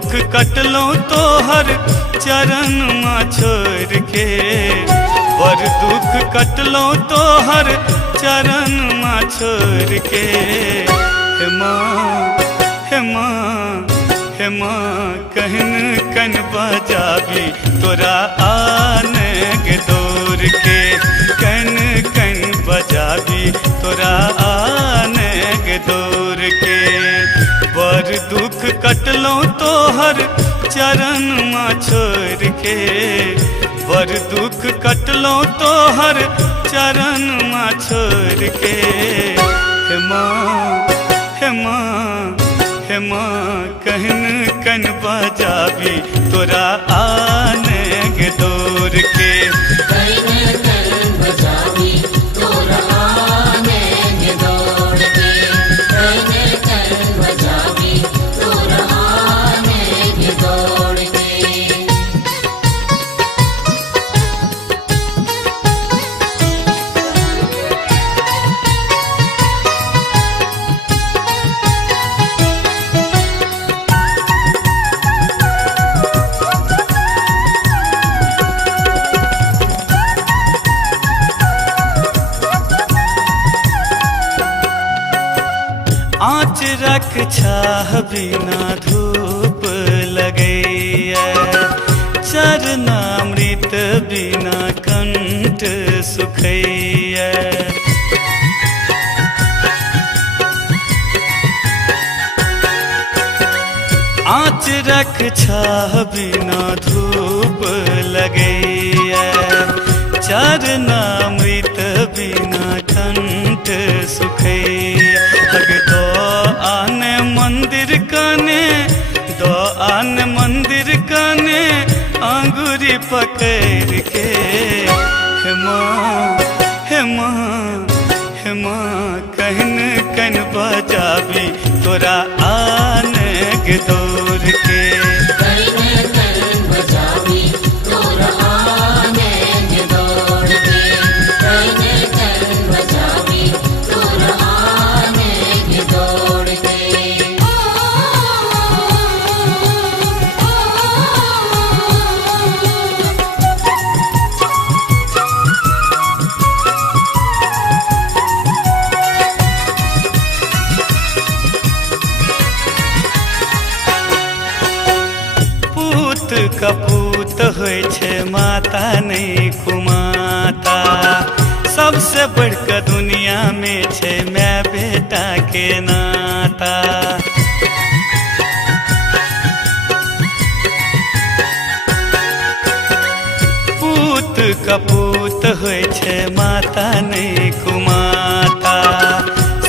दुख कटलो तो हर चरण माँ छोड़ के, बर दुख कटलो तो हर चरण माँ छोड़ के। हे माँ हे माँ हे माँ कहन कन बजाबी तोरा आने के दौर के, कन कन बजाबी तोरा आने के दौर के। बर दुख कटलो तो हर चरण माँ छोड़ के, बर दुख कटलो तो हर चरण माँ छोड़ के। हे माँ हे माँ हे माँ कहन कन बजाबी तोरा आने के दौर के, कहन कन बजाबी तोरा आने के दौर के, कहन कन बजाबी तोरा आने के दौर के। आँच रख छाह बिना धूप लगैया, चरणामृत बिना कंठ सुखैया। आँच रख छाह बिना धूप लगैया, चरणामृत बिना कंठ सुखैया। दो आने मंदिर कने, दो आने मंदिर कने अंगूरी पकड़ के। हे माँ हे माँ हे माँ कहन कन बजाबी तोरा आने के दौर के, कहन कन बजाबी तोरा आने के दौर के, कहन कन बजाबी तोरा आने के दौर के। पूत कपूत होइ छे माता नहीं कुमाता, सबसे बढ़कर दुनिया में छे मैं बेटा के नाता। पूत कपूत होइ छे माता नहीं कुमाता,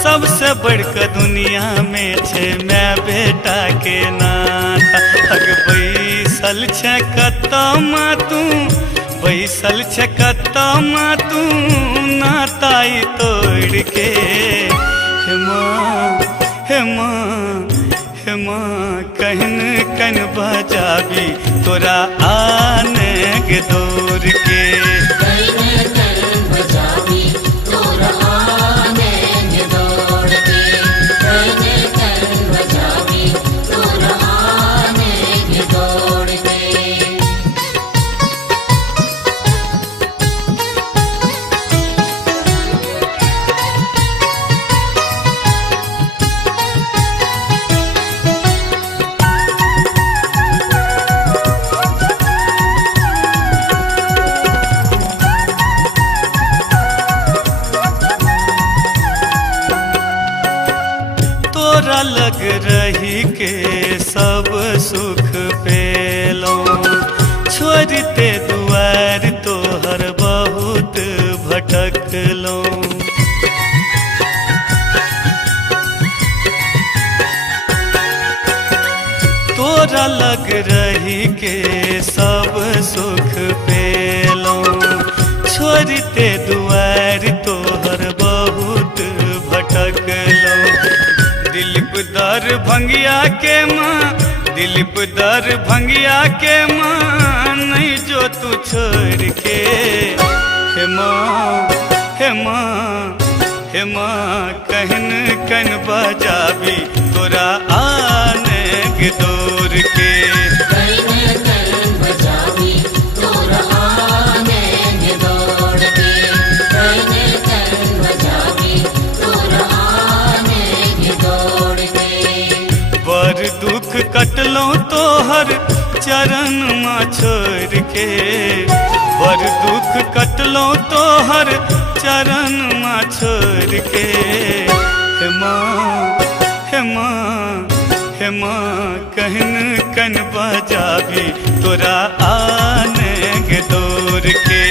सबसे बढ़कर दुनिया में छे मैं बेटा के नाता। अग बैसल छे कत्ता माँ तू, बैसल छे कत्ता माँ तू नाताई तोड़ के। हे माँ हे माँ हे माँ कहन कन बजाबी तोरा आने के दौर के, कहन कन बजाबी तोरा आने के दौर के, कहन कन बजाबी तोरा आने के दौर के। तोरा लग रही के सब सुख पेलो, छोड़ते दुआर तोहर बहुत भटकलो। तोरा लग रही के सब सुख पेलो, छोड़ते दुआर तोहर बहुत भटकलो। दिलीप दर भंगिया के माँ, दिलीप दर भंगिया के माँ नहीं जो तू छोड़ के। हे माँ हे माँ हे माँ कहन कन बजाबी तोरा आने के दौर के, कटलो तोहर चरण माँ छोड़ के, बड़ दुख कटलो तोहर चरण माँ छोड़ के। हे माँ हे माँ हे माँ कहन कन बजावी तोरा आने गे दौड़ के।